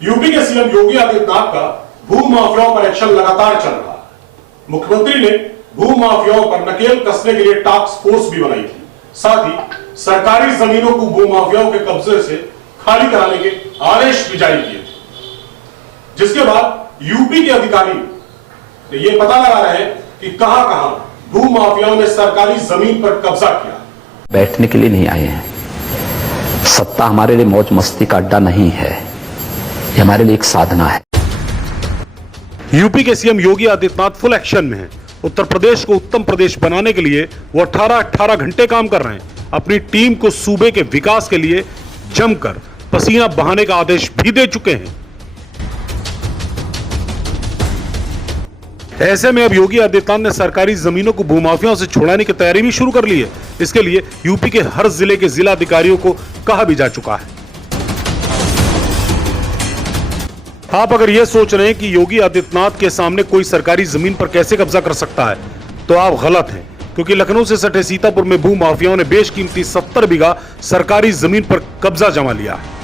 UP के CM Yogi Adityanath का भू माफियाओं पर एक्शन लगातार चल रहा है। मुख्यमंत्री ने भू माफियाओं पर नकेल कसने के लिए टास्क फोर्स भी बनाई थी। साथ ही सरकारी जमीनों को भू माफियाओं के कब्जे से खाली कराने के आदेश भी जारी किए थे, जिसके बाद यूपी के अधिकारी ये पता लगा रहे हैं कि कहां भू माफियाओं ने सरकारी जमीन पर कब्जा किया। बैठने के लिए नहीं आए हैं। सत्ता हमारे लिए मौज मस्ती का अड्डा नहीं है, ये हमारे लिए एक साधना है। यूपी के CM Yogi Adityanath full action में हैं। उत्तर प्रदेश को उत्तम प्रदेश बनाने के लिए वो 18 घंटे काम कर रहे हैं। अपनी टीम को सूबे के विकास के लिए जमकर पसीना बहाने का आदेश भी दे चुके हैं। ऐसे में अब योगी आदित्यनाथ ने सरकारी जमीनों को भूमाफियाओं से छुड़ाने की तैयारी भी शुरू कर ली है। इसके लिए यूपी के हर जिले के जिला अधिकारियों को कहा भी जा चुका है। आप अगर यह सोच रहे हैं कि योगी आदित्यनाथ के सामने कोई सरकारी जमीन पर कैसे कब्जा कर सकता है, तो आप गलत हैं, क्योंकि लखनऊ से सटे सीतापुर में भू माफियाओं ने बेशकीमती 70 बीघा सरकारी जमीन पर कब्जा जमा लिया है।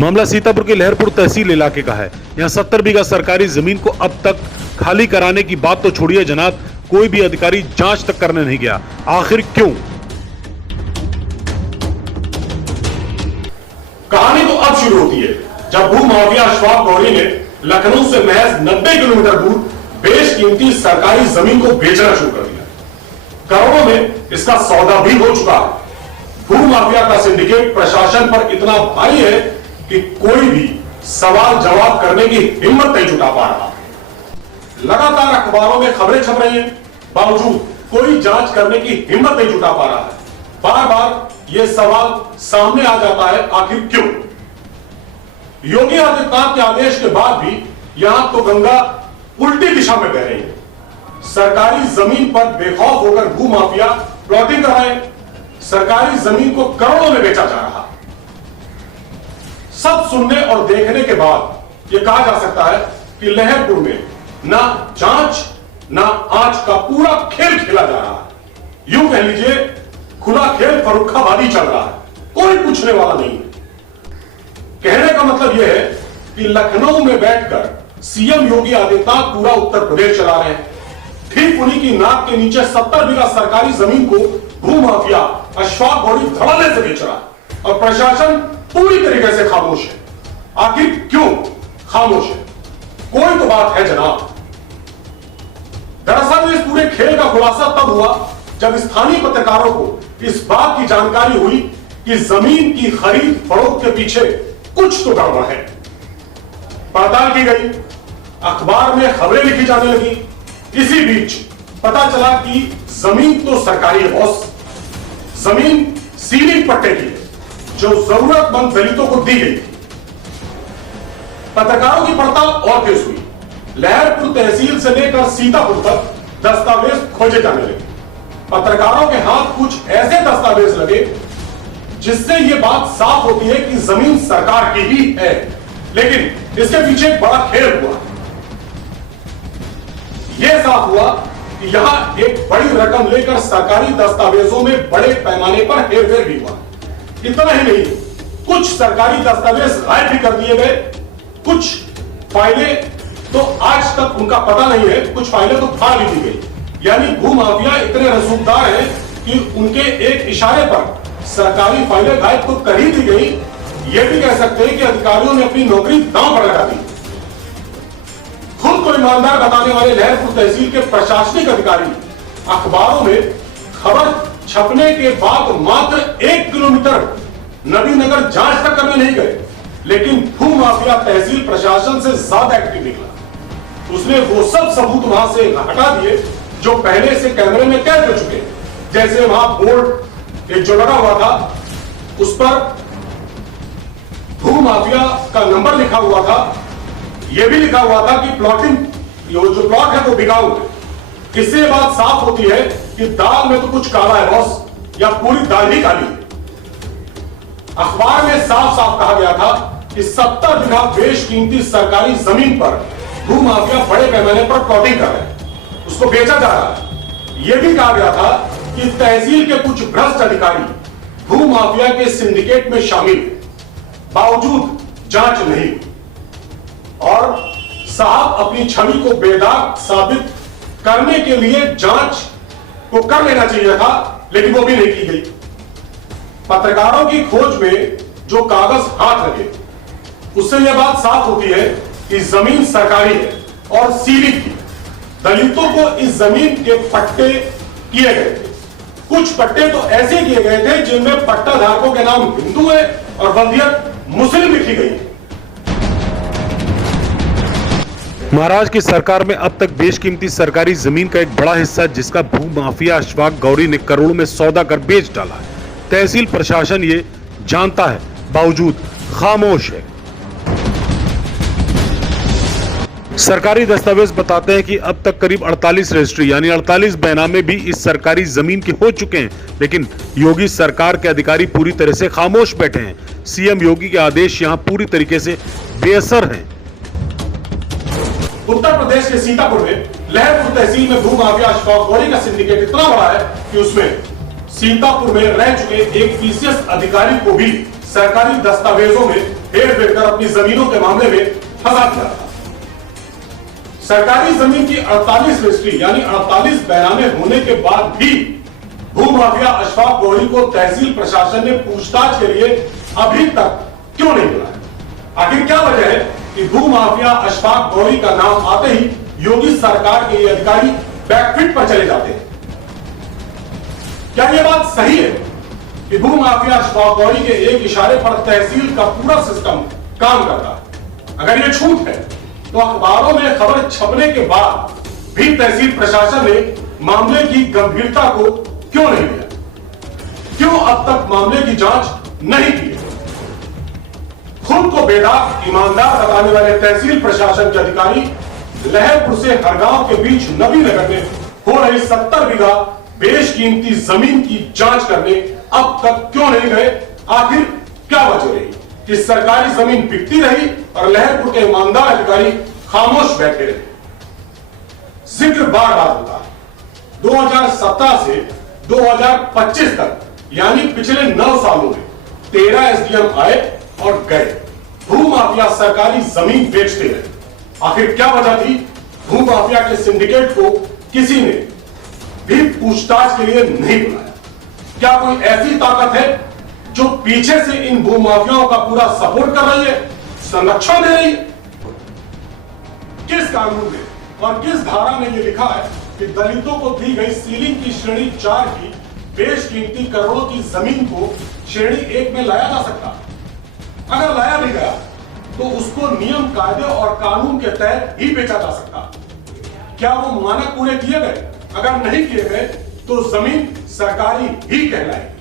मामला सीतापुर के लहरपुर तहसील इलाके का है। यहां 70 बीघा सरकारी जमीन को अब तक खाली कराने की बात तो छोड़िए जनाब, कोई भी अधिकारी जांच तक करने नहीं गया। आखिर क्यों? कहानी तो अब शुरू होती है जब भू माफिया अशफाक गौरी ने लखनऊ से महज 90 किलोमीटर दूर बेशकीमती सरकारी जमीन को बेचना शुरू कर दिया। करोड़ों में इसका सौदा भी हो चुका है। भू माफिया का सिंडिकेट प्रशासन पर इतना भारी है कि कोई भी सवाल जवाब करने की हिम्मत नहीं जुटा पा रहा। लगातार अखबारों में खबरें छप रही हैं, बावजूद कोई जांच करने की हिम्मत नहीं जुटा पा रहा है। बार बार यह सवाल सामने आ जाता है, आखिर क्यों? योगी आदित्यनाथ के आदेश के बाद भी यहां तो गंगा उल्टी दिशा में बह रही है। सरकारी जमीन पर बेखौफ होकर भू माफिया प्लॉटिंग कर रहे हैं। सरकारी जमीन को करोड़ों में बेचा जा रहा। सब सुनने और देखने के बाद यह कहा जा सकता है कि लहरपुर में ना जांच ना आंच का पूरा खेल खेला जा रहा है। यूं कह लीजिए खुला खेल फरुखाबादी चल रहा है, कोई पूछने वाला नहीं है। कहने का मतलब यह है कि लखनऊ में बैठकर सीएम योगी आदित्यनाथ पूरा उत्तर प्रदेश चला रहे हैं। ठीक उन्हीं की नाक के नीचे 70 बीघा सरकारी जमीन को भू माफिया अशफाक गौरी धड़ल्ले से बेच रहा है और प्रशासन पूरी तरीके से खामोश है। आखिर क्यों खामोश है? कोई तो बात है जनाब। दरअसल इस पूरे खेल का खुलासा तब हुआ जब स्थानीय पत्रकारों को इस बात की जानकारी हुई कि जमीन की खरीद फरोख्त के पीछे कुछ तो गड़बड़ है। पड़ताल की गई, अखबार में खबरें लिखी जाने लगी। इसी बीच पता चला कि जमीन तो सरकारी है बॉस। जमीन सीलिंग पट्टे की है जो जरूरतमंद दलितों को दी गई। पत्रकारों की पड़ताल और तेज हुई। लहरपुर तहसील से लेकर सीतापुर तक दस्तावेज खोजे जाने लगे। पत्रकारों के हाथ कुछ ऐसे दस्तावेज लगे जिससे यह बात साफ होती है कि जमीन सरकार की ही है, लेकिन इसके पीछे एक बड़ा खेल हुआ। यह साफ हुआ कि यहां एक बड़ी रकम लेकर सरकारी दस्तावेजों में बड़े पैमाने पर हेरफेर भी हुआ। इतना ही नहीं, कुछ सरकारी दस्तावेज गायब भी कर दिए गए। कुछ फाइलें तो आज तक उनका पता नहीं है, कुछ फाइलें तो फाड़ भी दी गई। यानी भू माफिया इतने रसूखदार हैं कि उनके एक इशारे पर सरकारी फाइलें गायब तो कर ही दी गई। यह भी कह सकते हैं कि अधिकारियों ने अपनी नौकरी दांव पर लगा दी। खुद को ईमानदार बताने वाले लहरपुर तहसील के प्रशासनिक अधिकारी अखबारों में खबर छपने के बाद मात्र 1 किलोमीटर नबीनगर जांच तक करने नहीं गए, लेकिन भू माफिया तहसील प्रशासन से ज्यादा एक्टिव निकला। उसने वो सब सबूत वहां से हटा दिए जो पहले से कैमरे में कैद हो चुके। जैसे वहां बोर्ड एक जो लगा हुआ था, उस पर भू माफिया का नंबर लिखा हुआ था। यह भी लिखा हुआ था कि प्लॉटिंग जो प्लॉट है वो बिकाऊ है। इससे ये बात साफ होती है कि दाल में तो कुछ काला है बॉस, या पूरी दाल ही काली है। अखबार में साफ साफ कहा गया था कि 70 बीघा बेशकीमती सरकारी जमीन पर भू माफिया बड़े पैमाने पर प्लॉटिंग कर रहे हैं, उसको बेचा जा रहा है। यह भी कहा गया था कि तहसील के कुछ भ्रष्ट अधिकारी भू माफिया के सिंडिकेट में शामिल हैं। बावजूद जांच नहीं हुई और साहब अपनी छवि को बेदाग साबित करने के लिए जांच को कर लेना चाहिए था, लेकिन वो भी नहीं की गई। पत्रकारों की खोज में जो कागज हाथ लगे उससे यह बात साफ होती है कि जमीन सरकारी है और सीलिंग की। दलितों को इस जमीन के पट्टे किए गए थे। कुछ पट्टे तो ऐसे किए गए थे जिनमें पट्टा धारकों के नाम हिंदू है और वल्दियत मुस्लिम लिखी गई है। महाराष्ट्र की सरकार में अब तक बेशकीमती सरकारी जमीन का एक बड़ा हिस्सा जिसका भूमाफिया अशफाक गौरी ने करोड़ों में सौदा कर बेच डाला है। तहसील प्रशासन ये जानता है, बावजूद खामोश है। सरकारी दस्तावेज बताते हैं कि अब तक करीब 48 रजिस्ट्री यानी 48 बैनामे भी इस सरकारी जमीन के हो चुके हैं, लेकिन योगी सरकार के अधिकारी पूरी तरह से खामोश बैठे हैं। सीएम योगी के आदेश यहां पूरी तरीके से बेअसर हैं। उत्तर प्रदेश के सीतापुर में लहरपुर तहसील में भूमाफिया अशफाक गौरी का सिंडिकेट इतना बड़ा है कि उसमें सीतापुर में रह चुके एक पीसीएस अधिकारी को भी सरकारी दस्तावेजों में हेरफेर कर अपनी जमीनों के मामले में फंसा दिया था। सरकारी जमीन की 48 रजिस्ट्री यानी 48 बैनामे होने के बाद भी भूमाफिया अशफाक गौरी को तहसील प्रशासन ने पूछताछ के लिए अभी तक क्यों नहीं बुलाया? आखिर क्या वजह है कि भूमाफिया अशफाक गौरी का नाम आते ही योगी सरकार के ये अधिकारी बैकफिट पर चले जाते हैं? क्या यह बात सही है कि भूमाफिया अशफाक गौरी के एक इशारे पर तहसील का पूरा सिस्टम काम करता है? अगर यह झूठ है तो अखबारों में खबर छपने के बाद भी तहसील प्रशासन ने मामले की गंभीरता को क्यों नहीं लिया? क्यों अब तक मामले की जांच नहीं की? खुद को बेदाग ईमानदार बताने वाले तहसील प्रशासन के अधिकारी लहरपुर से हरगांव के बीच नबीनगर में हो रही 70 बीघा बेशकीमती जमीन की जांच करने अब तक क्यों नहीं गए? आखिर क्या वजह रही कि सरकारी जमीन बिकती रही और लहरपुर के ईमानदार अधिकारी खामोश बैठे रहे? जिक्र बार बार होता है 2017 से 2025 तक यानी पिछले 9 सालों में 13 एसडीएम आए और गए। भूमाफिया सरकारी जमीन बेचते रहे। आखिर क्या वजह थी? भूमाफिया के सिंडिकेट को किसी ने भी पूछताछ के लिए नहीं बुलाया। क्या कोई ऐसी ताकत है जो पीछे से इन भूमाफियाओं का पूरा सपोर्ट कर रही है, संरक्षण दे रही है? किस कानून में और किस धारा में यह लिखा है कि दलितों को दी गई सीलिंग की श्रेणी 4 की बेशकीमती करोड़ों की जमीन को श्रेणी 1 में लाया जा सकता? अगर लाया भी गया तो उसको नियम, कायदे और कानून के तहत ही बेचा जा सकता। क्या वो मानक पूरे किए गए? अगर नहीं किए गए तो जमीन सरकारी ही कहलाएगी।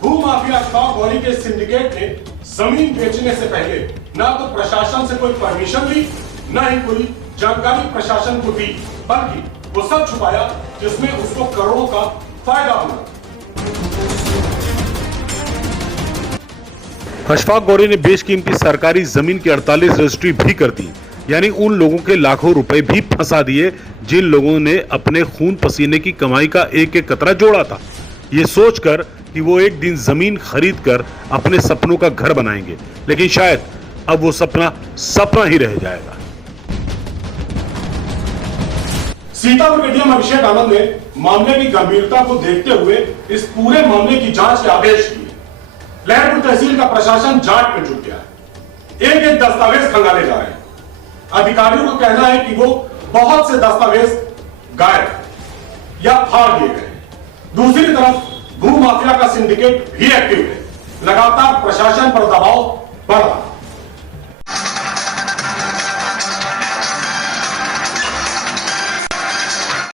भूमाफिया अशफाक गौरी के सिंडिकेट ने जमीन बेचने से पहले ना तो प्रशासन से कोई परमिशन ली, ना ही कोई जानकारी प्रशासन को दी, बल्कि वो सब छुपाया जिसमें उसको करोड़ों का फायदा हुआ। अशफाक गौरी ने बेशकीमती सरकारी जमीन की 48 रजिस्ट्री भी कर दी, यानी उन लोगों के लाखों रुपए भी फंसा दिए जिन लोगों ने अपने खून पसीने की कमाई का एक एक कतरा जोड़ा था, ये सोचकर कि वो एक दिन जमीन खरीद कर अपने सपनों का घर बनाएंगे। लेकिन शायद अब वो सपना सपना ही रह जाएगा। सीतापुर के डीएम अभिषेक आनंद ने मामले की गंभीरता को देखते हुए इस पूरे मामले की जांच के आदेश दिए। लहरपुर तहसील का प्रशासन जांच में जुट गया है। एक एक दस्तावेज खंगाले जा रहे हैं। अधिकारियों का कहना है कि वो बहुत से दस्तावेज गायब या फाड़ दिए गए। दूसरी तरफ भूमाफिया का सिंडिकेट भी एक्टिव है। लगातार प्रशासन पर दबाव बढ़ रहा है।